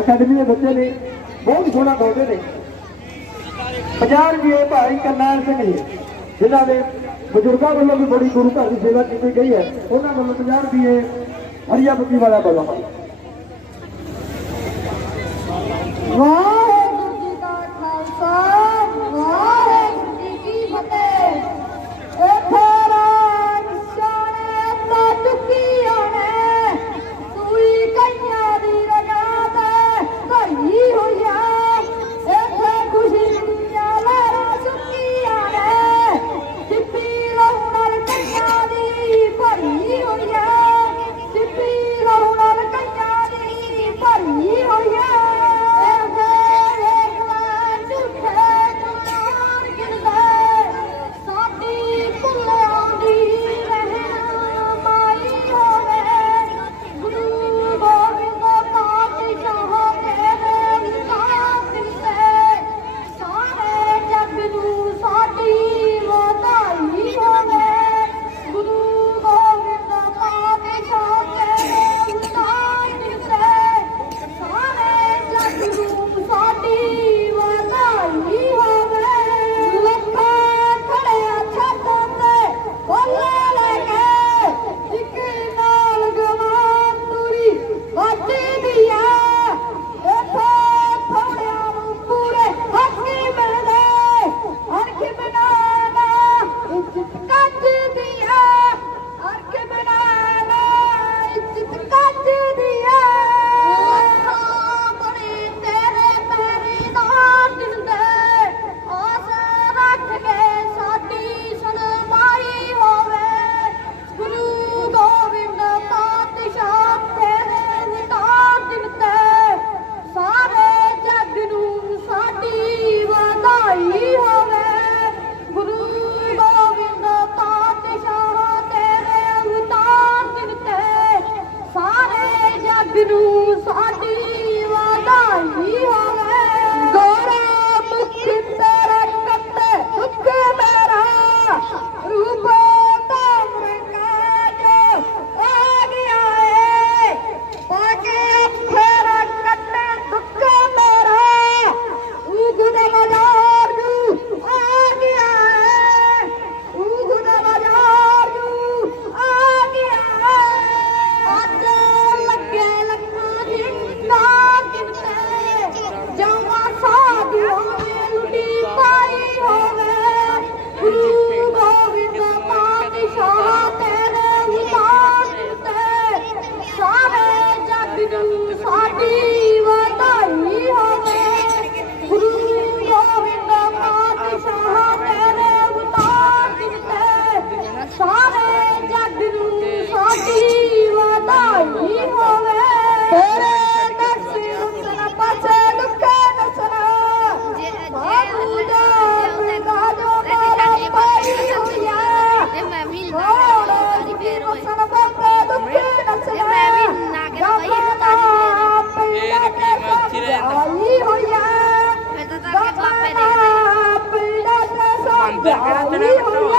Academy ਦੇ ਬੱਚੇ ਨੇ, ਬਹੁਤ ਸੋਹਣਾ ਗਾਉਂਦੇ ਨੇ। 50 ਰੁਪਏ ਭਾਈ ਕਰਨੈਲ ਸਿੰਘ ਜੀ, ਜਿਨ੍ਹਾਂ ਦੇ ਬਜ਼ੁਰਗਾਂ ਵੱਲੋਂ ਵੀ ਬੜੀ ਗੁਰੂ ਘਰ ਦੀ ਸੇਵਾ ਕੀਤੀ ਗਈ ਹੈ, ਉਹਨਾਂ ਵੱਲੋਂ 50 ਰੁਪਏ ਹਰੀਆ ਬੱਤੀ ਵਾਲਾ ਵੱਲੋਂ ਵਾਹ! 啊！